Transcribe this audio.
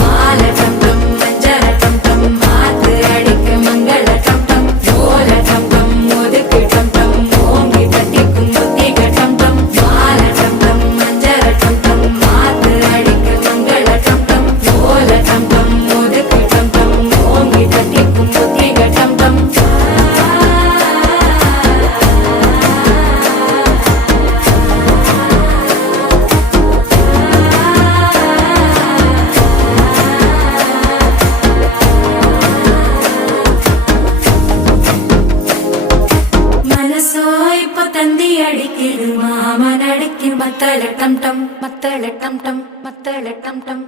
மால டம் டம் மஞ்சள டம் டம் மாத்து அடிக்க மங்கள டம் டம் ஓல டம் டம் ஒதுக்கு டம் டம் ஓங்கி தட்டிக்கும் புத்திக டம் டம் மால டம் டம் மஞ்சள டம் டம் மாத்து அடிக்க மங்கள டம் டம் ஓல டம் டம் ஒதுக்கு டம் டம் ஓங்கி தட்டிக்கும் புத்திக டம் டம் மனசோ இப்ப தந்தி அடிக்குது மாமன் அடிக்கு மத்தள டம் டம் மத்தள டம் டம் மத்தள டம் டம்